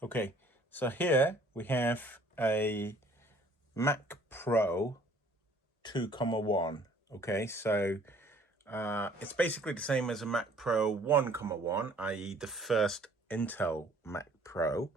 Okay, so here we have a Mac Pro 2.1. Okay, so it's basically the same as a Mac Pro 1.1, i.e. the first Intel Mac Pro,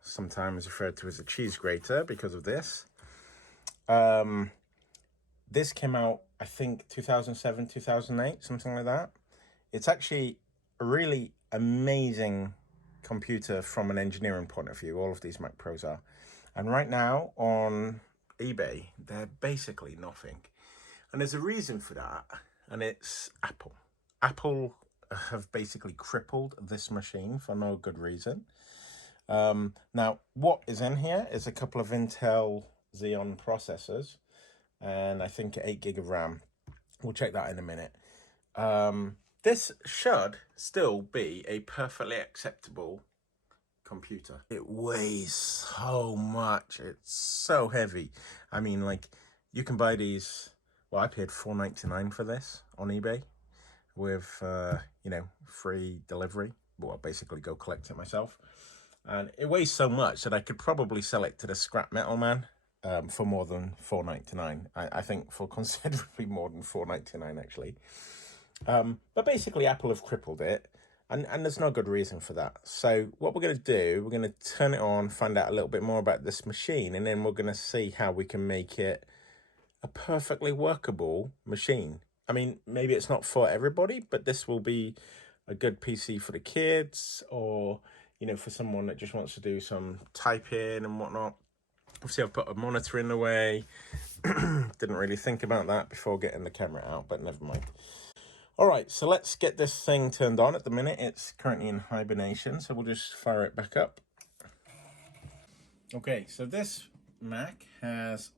sometimes referred to as a cheese grater because of this. This came out, I think, 2007, 2008, something like that. It's actually a really amazing computer from an engineering point of view. All of these Mac Pros are. And right now on eBay, they're basically nothing. And there's a reason for that, and it's Apple. Apple have basically crippled this machine for no good reason. Now, what is in here is a couple of Intel Xeon processors, and I think 8 gig of RAM. We'll check that in a minute. This should still be a perfectly acceptable computer. It weighs so much. It's so heavy. I mean, like, you can buy these. Well, I paid $4.99 for this on eBay with, free delivery. Well, I'll basically go collect it myself. And it weighs so much that I could probably sell it to the scrap metal man for more than $4.99. I think for considerably more than $4.99 actually. But basically, Apple have crippled it, and there's no good reason for that. So what we're going to do, we're going to turn it on, find out a little bit more about this machine, and then we're going to see how we can make it a perfectly workable machine. I mean, maybe it's not for everybody, but this will be a good PC for the kids, or for someone that just wants to do some typing and whatnot. Obviously, I've put a monitor in the way. Didn't really think about that before getting the camera out, but never mind. All right, so let's get this thing turned on. At the minute, it's currently in hibernation, so we'll just fire it back up. Okay, so this Mac has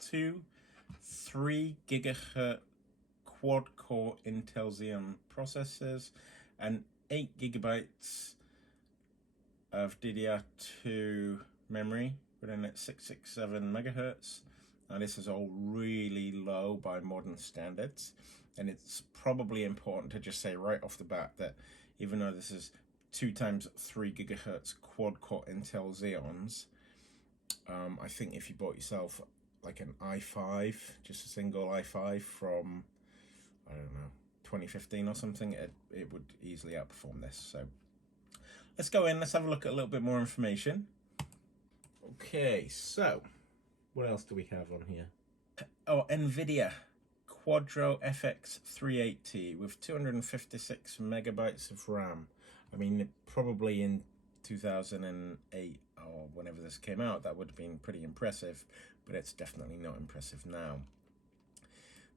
two 3 gigahertz quad-core Intel Xeon processors and 8 gigabytes of DDR2 memory running at 667 megahertz. Now this is all really low by modern standards, and it's probably important to just say right off the bat that even though this is 2 times 3 gigahertz quad-core Intel Xeons, I think if you bought yourself like an i5, just a single i5 from, I don't know, 2015 or something, it would easily outperform this. So let's go in, let's have a look at a little bit more information. Okay, so what else do we have on here? Oh, NVIDIA Quadro FX 380 with 256 megabytes of RAM. I mean, probably in 2008 or whenever this came out, that would have been pretty impressive, but it's definitely not impressive now.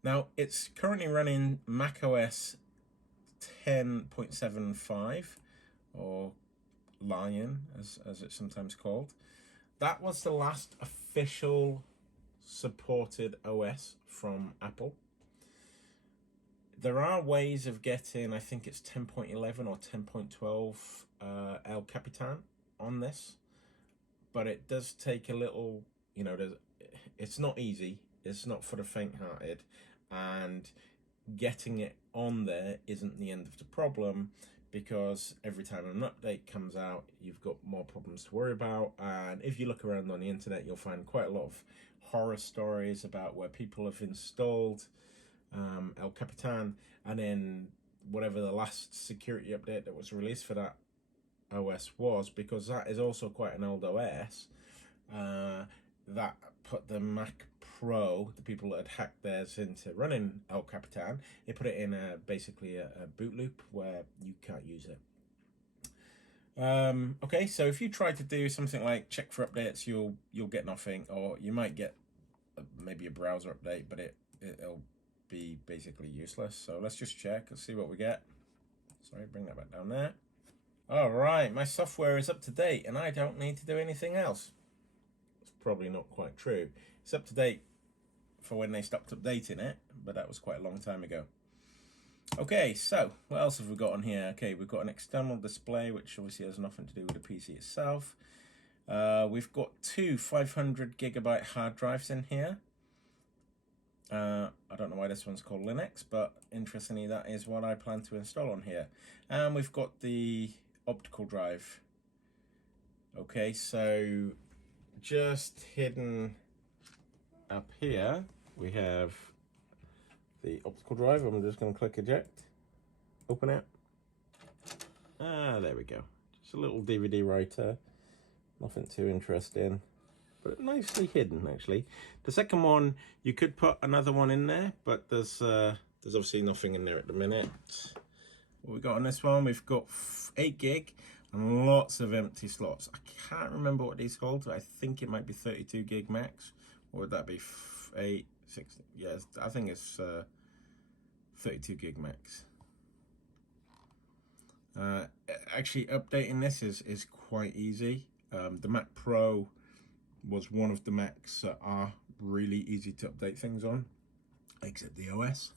Now, it's currently running macOS 10.75, or Lion, as it's sometimes called. That was the last official supported OS from Apple. There are ways of getting, I think it's 10.11 or 10.12 El Capitan on this, but it does take a little, it's not easy. It's not for the faint-hearted, and getting it on there isn't the end of the problem, because every time an update comes out, you've got more problems to worry about. And if you look around on the internet, you'll find quite a lot of horror stories about where people have installed El Capitan, and then whatever the last security update that was released for that OS was, because that is also quite an old OS, that put the Mac Pro, the people that had hacked theirs into running El Capitan, it put it in basically a boot loop where you can't use it. Okay, so if you try to do something like check for updates, you'll get nothing, or you might get maybe a browser update, but it'll be basically useless. So let's just check. Let's see what we get. Sorry, bring that back down there. All right, my software is up to date, and I don't need to do anything else. It's probably not quite true. It's up to date for when they stopped updating it, but that was quite a long time ago. Okay, so what else have we got on here? Okay, we've got an external display, which obviously has nothing to do with the PC itself. We've got two 500 gigabyte hard drives in here. I don't know why this one's called Linux, but interestingly, that is what I plan to install on here. And we've got the optical drive Okay, so just hidden up here, we have the optical drive. I'm just going to click eject, open it. There we go. Just a little DVD writer, nothing too interesting, but nicely hidden actually. The second one, you could put another one in there, but there's obviously nothing in there at the minute. What we got on this one, we've got 8 gig and lots of empty slots. I can't remember what these hold. I think it might be 32 gig max. Or would that be 8, 6? Yes, I think it's 32 gig max. Actually, updating this is quite easy. The Mac Pro was one of the Macs that are really easy to update things on, except the OS.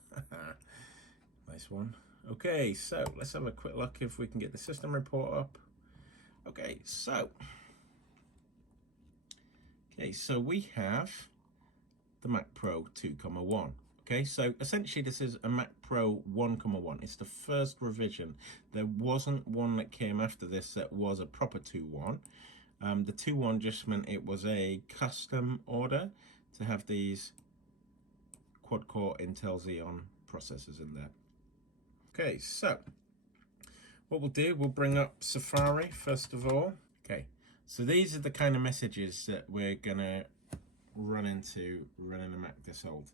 Nice one. Okay, so let's have a quick look if we can get the system report up. Okay, so we have the Mac Pro 2.1. Okay, so essentially this is a Mac Pro 1.1. It's the first revision. There wasn't one that came after this that was a proper 2.1. The 2.1 just meant it was a custom order to have these quad-core Intel Xeon processors in there. Okay, so what we'll do, we'll bring up Safari first of all. Okay, so these are the kind of messages that we're gonna run into running a Mac this old.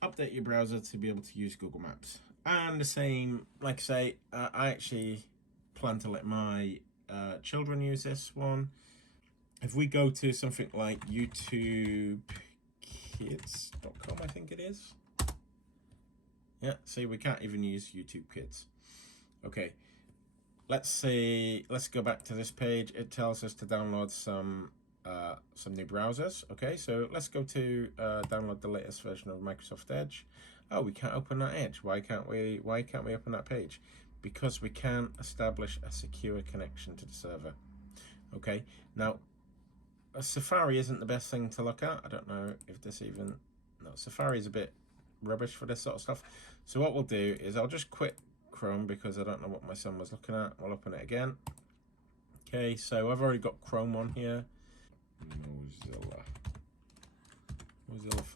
Update your browser to be able to use Google Maps. And the same, like I say, I actually plan to let my children use this one. If we go to something like YouTubeKids.com, I think it is. Yeah, see, we can't even use YouTube Kids. Okay, let's go back to this page. It tells us to download some new browsers. Okay, so let's go to download the latest version of Microsoft Edge. Oh, we can't open that Edge. Why can't we open that page? Because we can't establish a secure connection to the server. Okay, now Safari isn't the best thing to look at. I don't know if this even... No, Safari is a bit rubbish for this sort of stuff. So what we'll do is I'll just quit Chrome because I don't know what my son was looking at. I'll open it again. Okay, so I've already got Chrome on here. Mozilla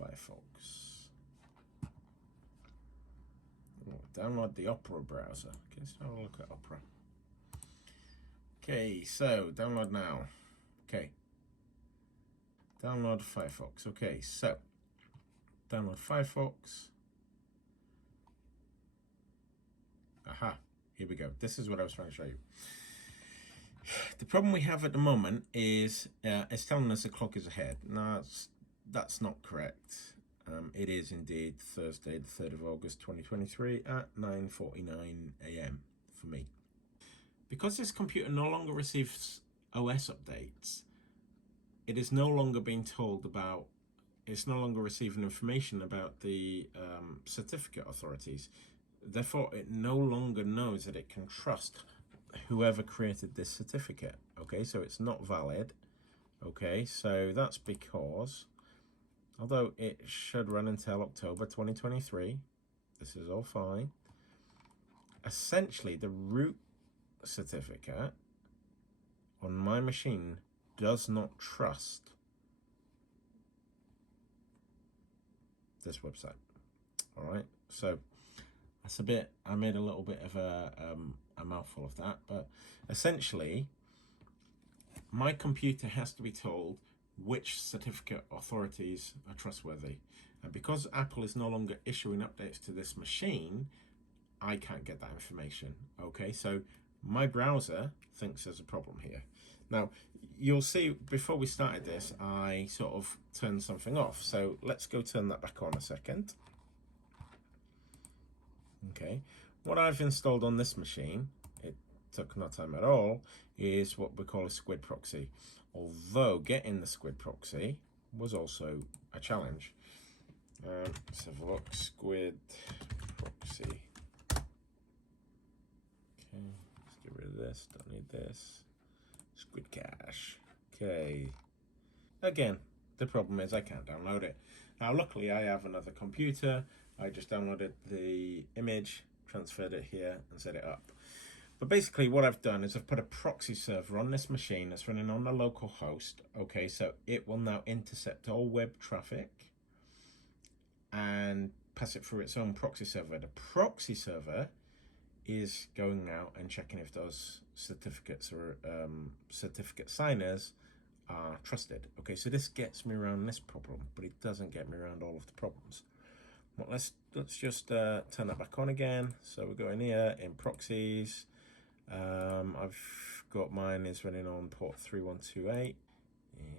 Firefox. Oh, download the Opera browser. Okay, let's have a look at Opera. Okay, so download now. Okay. Download Firefox. Okay, so download Firefox. Aha, here we go. This is what I was trying to show you. The problem we have at the moment is it's telling us the clock is ahead. No, that's not correct. It is indeed Thursday, the 3rd of August 2023 at 9:49 AM for me. Because this computer no longer receives OS updates, it is no longer being told about, it's no longer receiving information about the certificate authorities. Therefore, it no longer knows that it can trust whoever created this certificate. Okay, so it's not valid. Okay, so that's because, although it should run until October 2023, this is all fine. Essentially, the root certificate on my machine does not trust this website. All right, so that's a bit, I made a little bit of a mouthful of that, but essentially my computer has to be told which certificate authorities are trustworthy, and because Apple is no longer issuing updates to this machine, I can't get that information. Okay, so my browser thinks there's a problem here. Now you'll see before we started this I sort of turned something off, so let's go turn that back on a second. Okay, what I've installed on this machine, it took no time at all, is what we call a Squid proxy. Although getting the Squid proxy was also a challenge. Let's have a look. Squid proxy. Okay, let's get rid of this. Don't need this. Squid cache. Okay. Again, the problem is I can't download it. Now, luckily, I have another computer. I just downloaded the image, transferred it here, and set it up. But basically what I've done is I've put a proxy server on this machine that's running on the local host. Okay, so it will now intercept all web traffic and pass it through its own proxy server. The proxy server is going out and checking if those certificates or certificate signers are trusted. Okay, so this gets me around this problem, but it doesn't get me around all of the problems. Well, let's just turn that back on again. So we go in here in proxies. I've got mine is running on port 3128.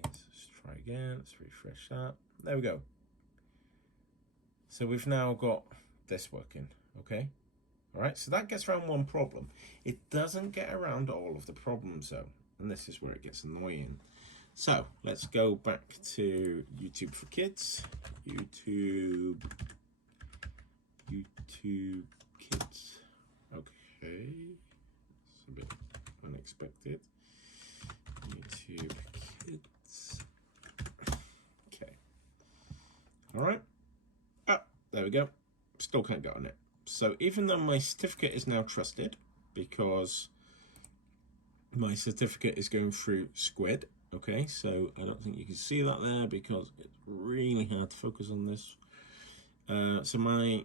Let's try again. Let's refresh that. There we go. So we've now got this working. Okay. All right. So that gets around one problem. It doesn't get around all of the problems though, and this is where it gets annoying. So let's go back to YouTube for Kids. YouTube Kids. Okay. It's a bit unexpected. YouTube Kids. Okay. All right. Oh, there we go. Still can't get on it. So even though my certificate is now trusted, because my certificate is going through Squid. Okay, so I don't think you can see that there because it's really hard to focus on this. So my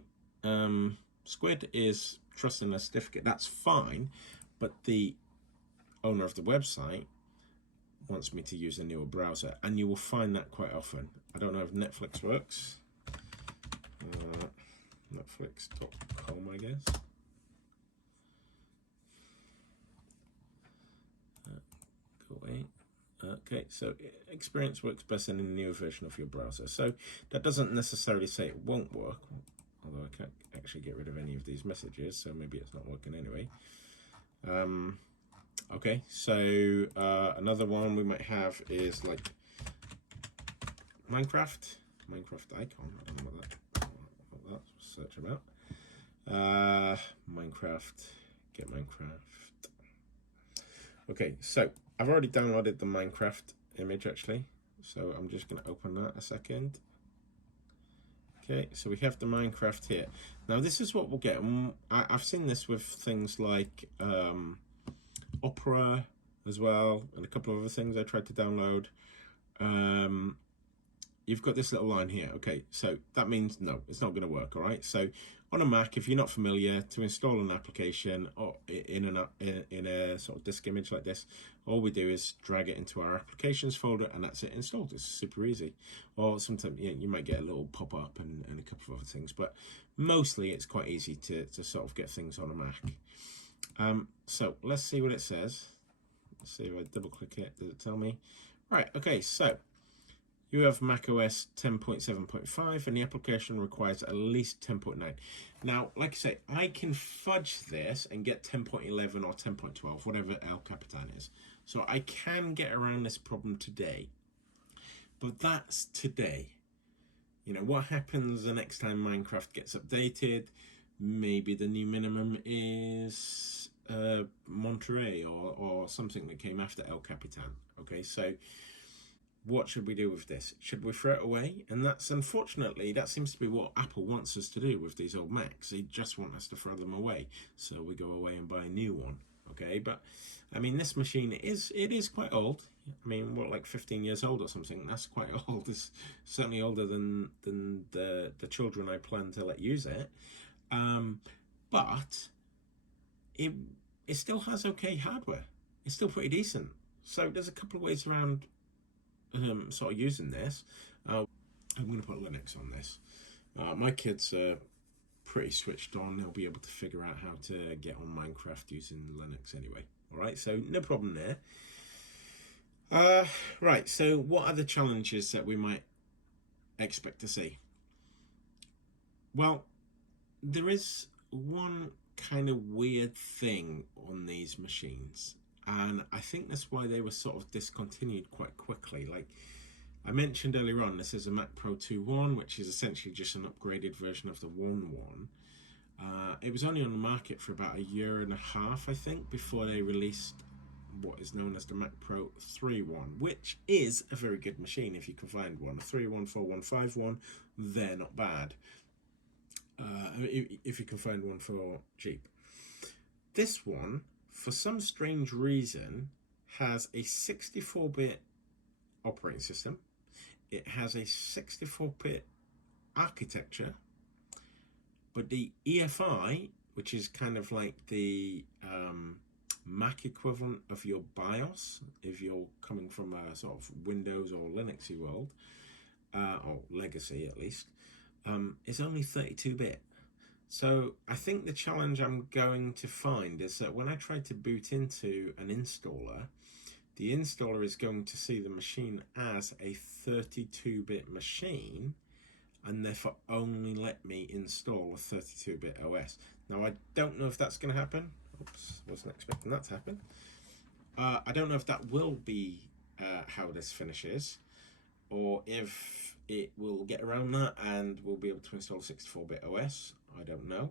Squid is trusting a certificate. That's fine, but the owner of the website wants me to use a newer browser, and you will find that quite often. I don't know if Netflix works. Netflix.com, I guess. Go away. Okay, so Experience works best in a newer version of your browser. So that doesn't necessarily say it won't work, although I can't actually get rid of any of these messages, so maybe it's not working anyway. Okay, so another one we might have is like Minecraft icon. I don't know what that's search about. Minecraft, get Minecraft. Okay, so I've already downloaded the Minecraft image actually, so I'm just going to open that a second. Okay, so we have the Minecraft here. Now this is what we'll get. I've seen this with things like Opera as well, and a couple of other things I tried to download. You've got this little line here. Okay, so that means no, it's not going to work. All right, so on a Mac, if you're not familiar, to install an application or in a sort of disk image like this, all we do is drag it into our applications folder, and that's it installed. It's super easy. Or sometimes you might get a little pop-up and a couple of other things, but mostly it's quite easy to sort of get things on a Mac. So let's see what it says. Let's see if I double click it. Does it tell me? Right. Okay. So you have macOS 10.7.5 and the application requires at least 10.9. Now, like I say, I can fudge this and get 10.11 or 10.12, whatever El Capitan is. So I can get around this problem today. But that's today. You know, what happens the next time Minecraft gets updated? Maybe the new minimum is Monterey or something that came after El Capitan. Okay, so what should we do with this? Should we throw it away? And that's, unfortunately, that seems to be what Apple wants us to do with these old Macs. They just want us to throw them away. So we go away and buy a new one. Okay, but I mean, this machine it is quite old. I mean, what, like 15 years old or something? That's quite old. It's certainly older than the children I plan to let use it. But it still has okay hardware. It's still pretty decent. So there's a couple of ways around sort of using this. I'm going to put Linux on this. My kids are pretty switched on. They'll be able to figure out how to get on Minecraft using Linux anyway. All right, so no problem there. Right, so what are the challenges that we might expect to see? Well, there is one kind of weird thing on these machines, and I think that's why they were sort of discontinued quite quickly. Like I mentioned earlier on, this is a Mac Pro 2.1, which is essentially just an upgraded version of the 1.1. It was only on the market for about a year and a half, I think, before they released what is known as the Mac Pro 3.1, which is a very good machine if you can find one. A 3.1, 4.1, 5.1, they're not bad. If you can find one for cheap. This one, for some strange reason, has a 64-bit operating system. It has a 64-bit architecture, but the EFI, which is kind of like the Mac equivalent of your BIOS, if you're coming from a sort of Windows or Linuxy world, or legacy at least, is only 32-bit. So I think the challenge I'm going to find is that when I try to boot into an installer, the installer is going to see the machine as a 32-bit machine and therefore only let me install a 32-bit OS. Now, I don't know if that's going to happen. Oops, wasn't expecting that to happen. I don't know if that will be how this finishes, or if it will get around that and we'll be able to install 64-bit OS. I don't know.